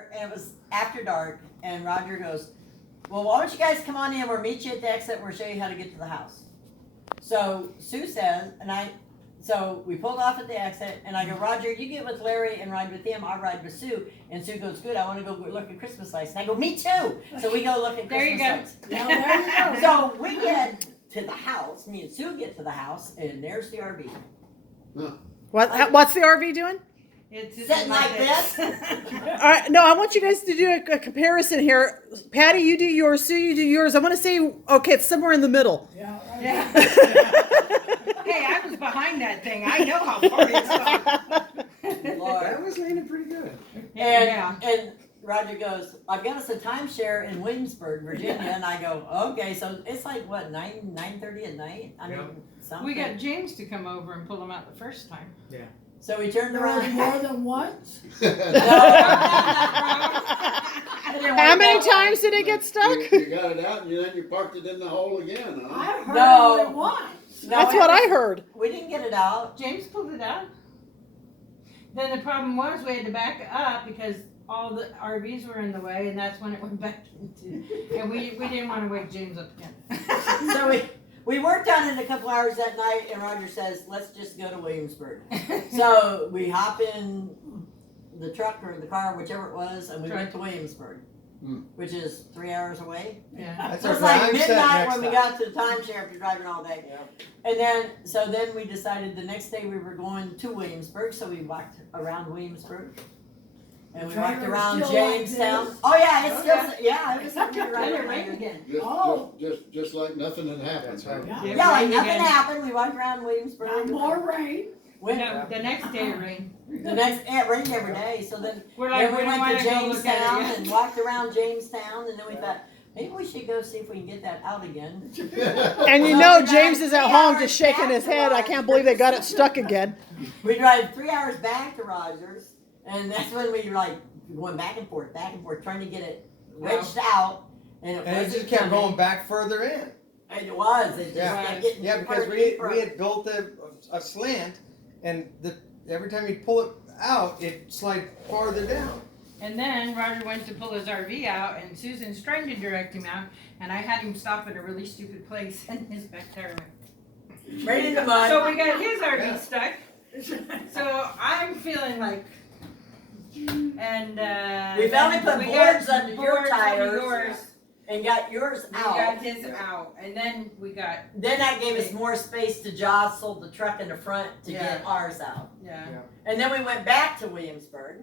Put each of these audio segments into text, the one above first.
there, and it was after dark, and Roger goes, well, why don't you guys come on in, we'll meet you at the exit, and we'll show you how to get to the house. So Sue says, so we pulled off at the exit, and I go, Roger, you get with Larry and ride with him, I'll ride with Sue. And Sue goes, good, I want to go look at Christmas lights. And I go, me too. So we go look at Christmas lights. Now, there you go. So we get to the house, me and Sue get to the house, and there's the RV. What's the RV doing? It's sitting like this. All right, no, I want you guys to do a comparison here. Patty, you do yours. Sue, you do yours. I want to say, okay, it's somewhere in the middle. Yeah, right. Yeah. Hey, I was behind that thing. I know how far it's gone. Lord. That was leaning pretty good. And Roger goes, I've got us a timeshare in Williamsburg, Virginia. And I go, okay, so it's like, what, 9:30 at night? I mean, something. We got James to come over and pull him out the first time. Yeah. So we turned There was around. more than once? How many times did it get stuck? You got it out and then you parked it in the hole again, huh? I heard No. only once. No, That's it what was- I heard. We didn't get it out. James pulled it out. Then the problem was we had to back up because all the RVs were in the way, and that's when it went back into. And we didn't want to wake James up again. So we worked on it a couple hours that night, and Roger says, let's just go to Williamsburg. So we hop in the truck or the car, whichever it was, and we went to Williamsburg, which is 3 hours away. Yeah. That's So our it's like drive set midnight next when we time. got to the timeshare after driving all day. Yep. And then we decided the next day we were going to Williamsburg, so we walked around Williamsburg. And we walked Trailer around still like Jamestown. this? Oh yeah, it's still, Okay. yeah, it was something right Then it around rained there. again. Oh. Just like nothing had happened. That's right. Yeah. Yeah, like rained nothing again. happened. We walked around Williamsburg. Not more rain. Went, No, the next day it rained. it rained every day. So then We're like, we we don't went want to to go look Jamestown at it and yet. walked around Jamestown, and then we thought maybe we should go see if we can get that out again. And you So know we James drive is at 3 home hours just shaking back his to head. I can't believe they got it stuck again. We drive 3 hours back to Rogers, and that's when we like going back and forth, trying to get it wedged out, and it And it wasn't just kept coming. going back further in. And it was. It just Yeah. kept getting Yeah, because further we deeper. had built a slant, and every time you pull it out, it slid farther down. And then Roger went to pull his RV out, and Susan's trying to direct him out, and I had him stop at a really stupid place, and his back tire went. right in the mud. So we got his RV Yeah. stuck. So I'm feeling like, and We finally put we boards got under your boards under tires. yours. and got yours We out. got his out, and then we got Then that gave us more space to jostle the truck in the front to Yeah. get ours out. yeah. And then we went back to Williamsburg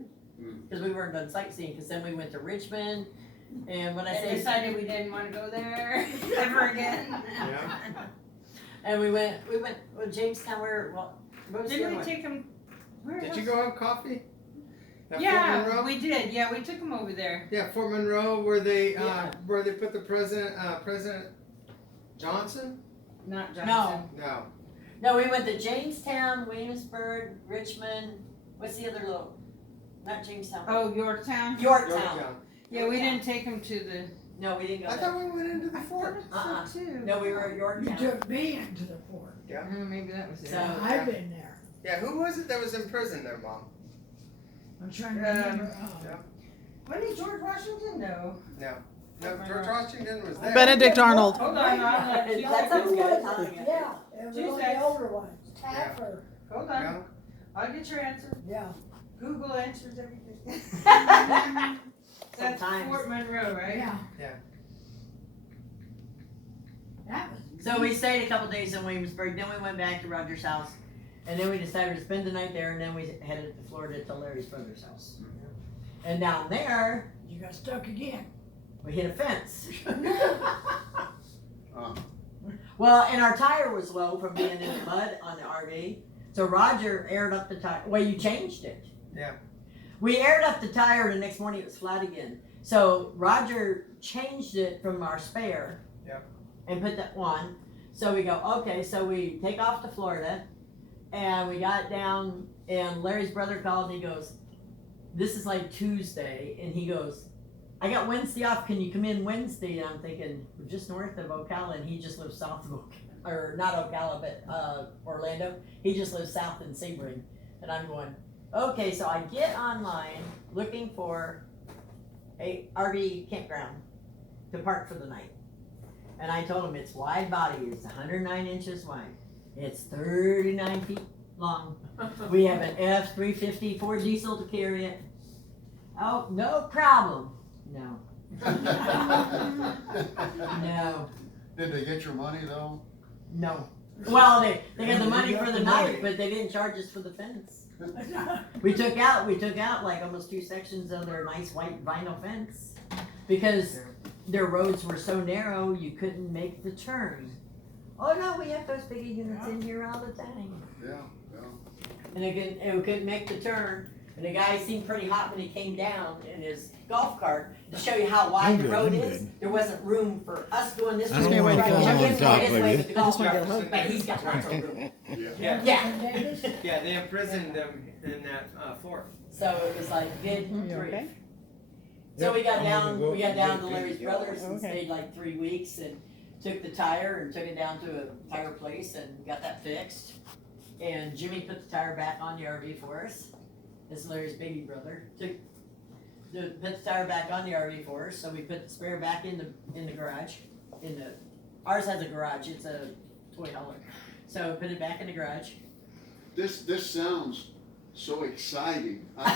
because we weren't done sightseeing. Because then we went to Richmond, and when I And say decided we didn't want to go there ever again. Yeah. and we went well, Jamestown. Where what was the Didn't other we one? take him? Where Did else? you go have coffee? At Fort Yeah, Monroe? we did. Yeah, we took him over there. Yeah, Fort Monroe, where they Yeah. put the President Johnson. Not Johnson. No. No, we went to Jamestown, Williamsburg, Richmond. What's the other little? Not Jamestown. Oh, Yorktown. Yorktown. Yorktown. Yeah, we didn't take him to the. No, we didn't go I there. thought we went into the I fort. thought so too. No, we were at You Yorktown. took me into the fort. Maybe that was it. So- I've been there. Yeah, who was it that was in prison there, Mom? I'm trying to remember. When did George Washington? No. No, George Washington was there. Benedict Arnold. Hold on, I'll let you That go. sounds good. Yeah, it was Two one of secs. the older ones. Taffer. Hold on. No? I'll get your answer. Yeah. Google answers everything. That's Sometimes. Fort Monroe, right? Yeah. Yeah. That was. So we stayed a couple days in Williamsburg. Then we went back to Roger's house, and then we decided to spend the night there. And then we headed to Florida to Larry's brother's house. And down there, You got stuck again. we hit a fence. Uh, Well, and our tire was low from being in the mud on the RV. So Roger aired up the tire. Well, you changed it. Yeah. We aired up the tire. The next morning it was flat again. So Roger changed it from our spare. Yep. And put that one. So we go, okay. So we take off to Florida, and we got down. And Larry's brother called, and he goes, "This is like Tuesday," and he goes, "I got Wednesday off. Can you come in Wednesday?" And I'm thinking, we're just north of Ocala, and he just lives south of Ocala, or not Ocala, but Orlando. He just lives south in Sebring, and I'm going, okay. So I get online looking for a RV campground to park for the night. And I told him it's wide body, it's 109 inches wide. It's 39 feet long. We have an F-350 Ford diesel to carry it. Oh, no problem. No, no, Did they get your money though? no. Well, they got the money for the night, but they didn't charge us for the fence. We took out like almost 2 sections of their nice white vinyl fence because their roads were so narrow you couldn't make the turn. Oh no, we have those bigger units in here all the time. Yeah, yeah. And it couldn't make the turn. And the guy seemed pretty hot when he came down in his golf cart to show you how wide the road is. There wasn't room for us going this way. I don't wanna fall on Him top going this of way you. with the I just golf wanna cart, get a hug. but he's got lots of room. Yeah. Yeah. Yeah, they imprisoned them in that fort. So it was like good You grief. okay? So we got I'm down, gonna go we got and down get to Larry's Piggy. brothers and Okay. stayed like 3 weeks and took the tire and took it down to a tire place and got that fixed. And Jimmy put the tire back on the RV for us. This is Larry's baby brother. Put the tire back on the RV for us, so we put the spare back in the garage. Ours has a garage, it's a toy hauler. So put it back in the garage. This sounds so exciting. I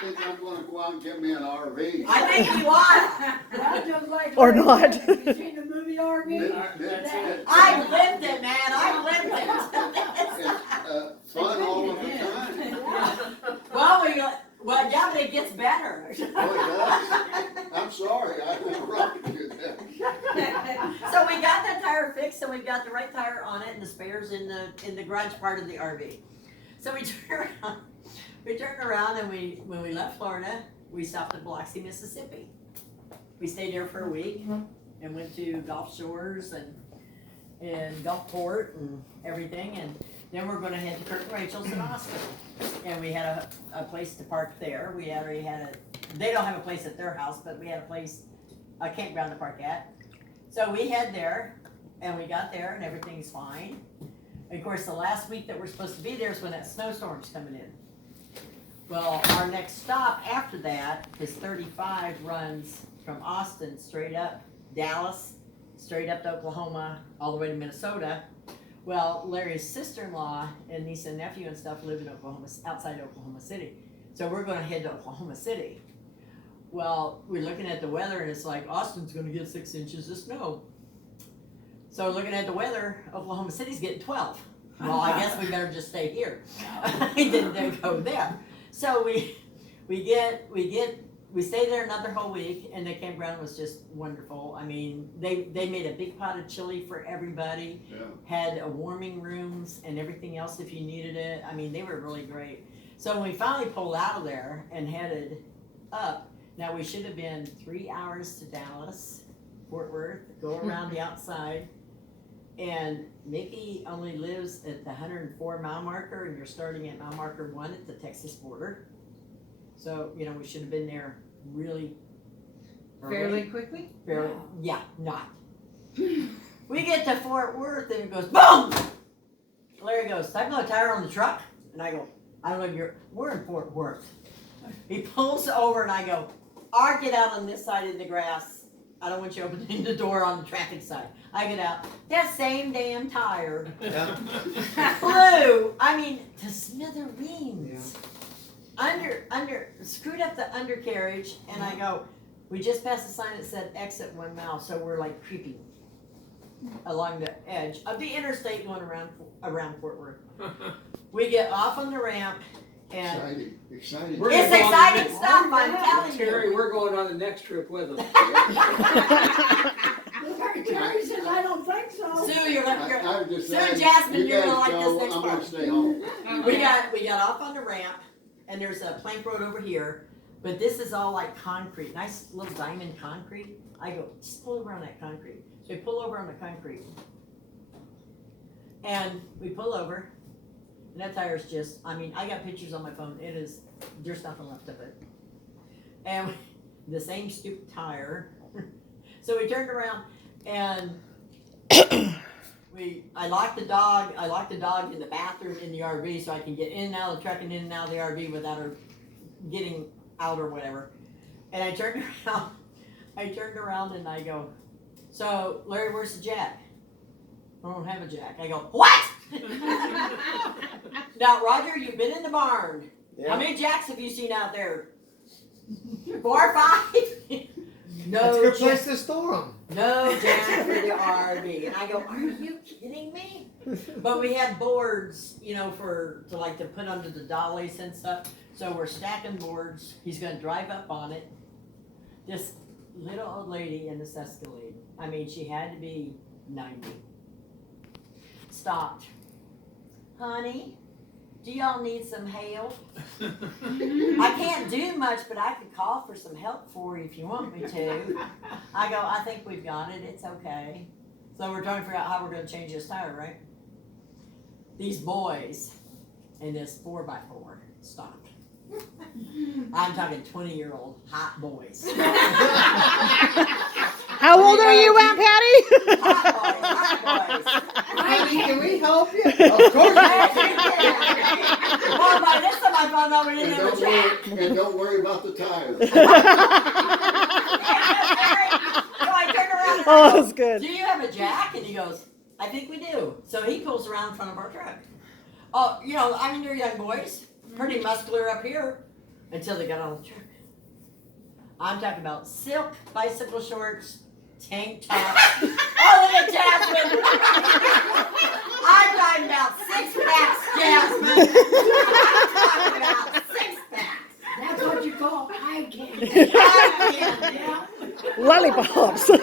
think I'm gonna go out and get me an RV. I think you are. That's just like. Or not. Have you seen the movie RV? I lived it, man, I lived it. It's fun all of the time. Well, yeah, but it gets better. Oh, it does? I'm sorry, I interrupted you there. So we got that tire fixed, and we got the right tire on it, and the spares in the garage part of the RV. So we turned around, and when we left Florida, we stopped at Biloxi, Mississippi. We stayed there for a week and went to Gulf Shores and Gulfport and everything, and then we're gonna head to Kurt and Rachel's in Austin. And we had a place to park there. We already had they don't have a place at their house, but we had a campground to park at. So we head there, and we got there, and everything's fine. And of course, the last week that we're supposed to be there is when that snowstorm's coming in. Well, our next stop after that is 35 runs from Austin straight up Dallas, straight up to Oklahoma, all the way to Minnesota. Well, Larry's sister-in-law and niece and nephew and stuff live in outside Oklahoma City. So we're gonna head to Oklahoma City. Well, we're looking at the weather and it's like Austin's gonna get 6 inches of snow. So looking at the weather, Oklahoma City's getting 12. Well, I guess we better just stay here. We didn't go there. So we stayed there another whole week, and the campground was just wonderful. I mean, they made a big pot of chili for everybody, Yeah. had warming rooms and everything else if you needed it. I mean, they were really great. So when we finally pulled out of there and headed up, now we should have been 3 hours to Dallas, Fort Worth, go around the outside. And Nikki only lives at the 104 mile marker, and you're starting at mile marker 1 at the Texas border. So, we should have been there really early. Fairly quickly? Not. We get to Fort Worth, and it goes, boom! Larry goes, "Did I blow a tire on the truck?" And I go, "I don't know, we're in Fort Worth." He pulls over, and I go, "I'll get out on this side in the grass. I don't want you opening the door on the traffic side." I get out, that same damn tire flew, to smithereens. Screwed up the undercarriage, and I go, we just passed a sign that said exit 1 mile, so we're like creeping along the edge of the interstate going around Fort Worth. We get off on the ramp, and Exciting. it's exciting stuff, I'm telling Terry, you. we're going on the next trip with them. Terry says, "I don't think so." Sue, you're I'm just Sue saying, and Jasmine, you you're gonna guys like go, this next I'm part. gonna stay home. We got off on the ramp, and there's a plank road over here, but this is all like concrete, nice little diamond concrete. I go, just pull over on that concrete. So we pull over on the concrete, and we pull over, and that tire's just, I got pictures on my phone. There's nothing left of it, and the same stupid tire. So we turned around, and I locked the dog in the bathroom in the RV so I can get in and out of the truck and in and out of the RV without her getting out or whatever. And I turned around and I go, so Larry, where's the jack? I don't have a jack. I go, what? Now, Roger, you've been in the barn. How many jacks have you seen out there? 4 or 5? No. That's a good place jack. to store them. No jack for the RV. And I go, are you kidding me? But we had boards, you know, to put under the dollies and stuff. So we're stacking boards. He's gonna drive up on it. This little old lady in this Escalade. I mean, she had to be 90. Stopped. Honey, do y'all need some help? I can't do much, but I could call for some help for you if you want me to. I go, I think we've got it. It's okay. So we're trying to figure out how we're going to change this tire, right? These boys in this 4x4 stopped. I'm talking 20-year-old hot boys. How old are you at, Patty? Hot boys. Can we help you? Of course. Well, by this time I found out we didn't have a jack. And don't worry about the tires. So I turned around and I Oh, go, that's good. do you have a jack? And he goes, I think we do. So he pulls around in front of our truck. Oh, you know, I mean, they're young boys, pretty muscular up here, until they got on the truck. I'm talking about silk bicycle shorts, tank tops. Oh, look at Jasmine. I'm talking about 6-packs, Jasmine. I'm talking about 6-packs. That's what you call eye candy. Yeah. Lollipops. And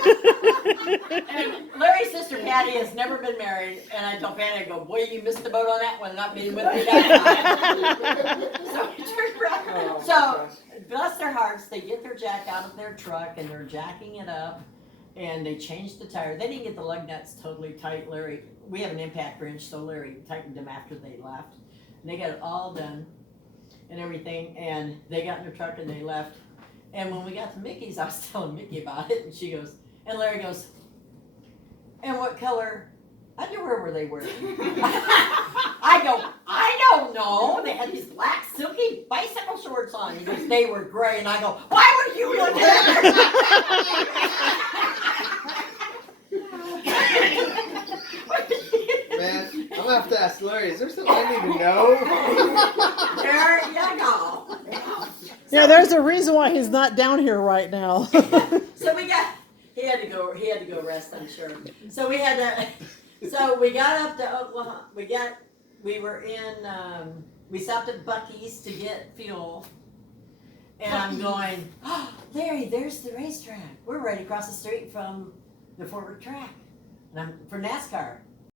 Larry's sister Patti has never been married, and I told Patti, I go, boy, you missed the boat on that one, not being with me that time. So we turned around. So, bless their hearts, they get their jack out of their truck, and they're jacking it up, and they changed the tire. They didn't get the lug nuts totally tight. Larry, we have an impact wrench, so Larry tightened them after they left. And they got it all done and everything, and they got in their truck and they left. And when we got to Mickey's, I was telling Mickey about it, and she goes, and Larry goes, and what color underwear were they wearing? I go, I don't know. They had these black silky bicycle shorts on. He goes, they were gray. And I go, why would you look at Man, I'm gonna have to ask Larry, is there something I need to know? There you go. Yeah, there's a reason why he's not down here right now. So he had to go rest, I'm sure. So we got up to Oklahoma. We stopped at Buc-ee's to get fuel. And I'm going, oh, Larry, there's the racetrack. We're right across the street from the forward track. And I'm for NASCAR.